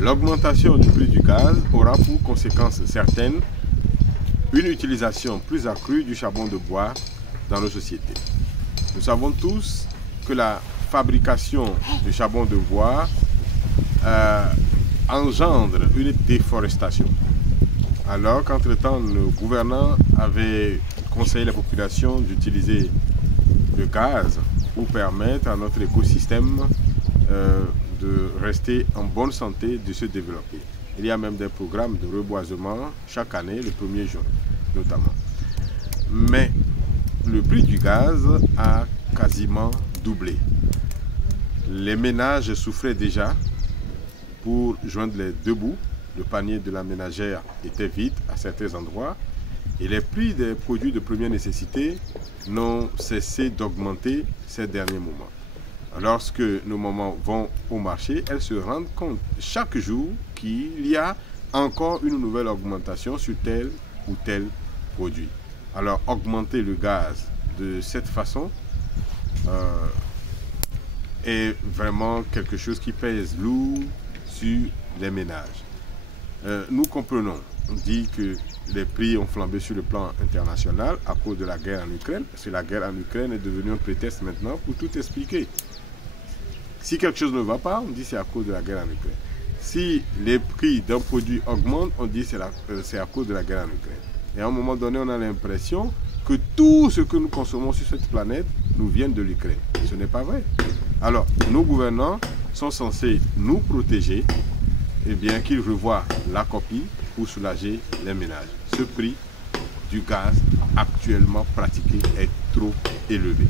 L'augmentation du prix du gaz aura pour conséquence certaine une utilisation plus accrue du charbon de bois dans nos sociétés. Nous savons tous que la fabrication du charbon de bois engendre une déforestation. Alors qu'entre-temps, nos gouvernants avaient conseillé la population d'utiliser le gaz pour permettre à notre écosystème de rester en bonne santé, de se développer. Il y a même des programmes de reboisement chaque année, le 1er juin notamment. Mais le prix du gaz a quasiment doublé. Les ménages souffraient déjà pour joindre les deux bouts. Le panier de la ménagère était vide à certains endroits et les prix des produits de première nécessité n'ont cessé d'augmenter ces derniers moments. Lorsque nos mamans vont au marché, elles se rendent compte chaque jour qu'il y a encore une nouvelle augmentation sur tel ou tel produit. Alors augmenter le gaz de cette façon est vraiment quelque chose qui pèse lourd sur les ménages. Nous comprenons, on dit que les prix ont flambé sur le plan international à cause de la guerre en Ukraine, parce que la guerre en Ukraine est devenue un prétexte maintenant pour tout expliquer. Si quelque chose ne va pas, on dit c'est à cause de la guerre en Ukraine. Si les prix d'un produit augmentent, on dit c'est à cause de la guerre en Ukraine. Et à un moment donné, on a l'impression que tout ce que nous consommons sur cette planète nous vient de l'Ukraine. Ce n'est pas vrai. Alors, nos gouvernants sont censés nous protéger, et bien qu'ils revoient la copie pour soulager les ménages. Ce prix du gaz actuellement pratiqué est trop élevé.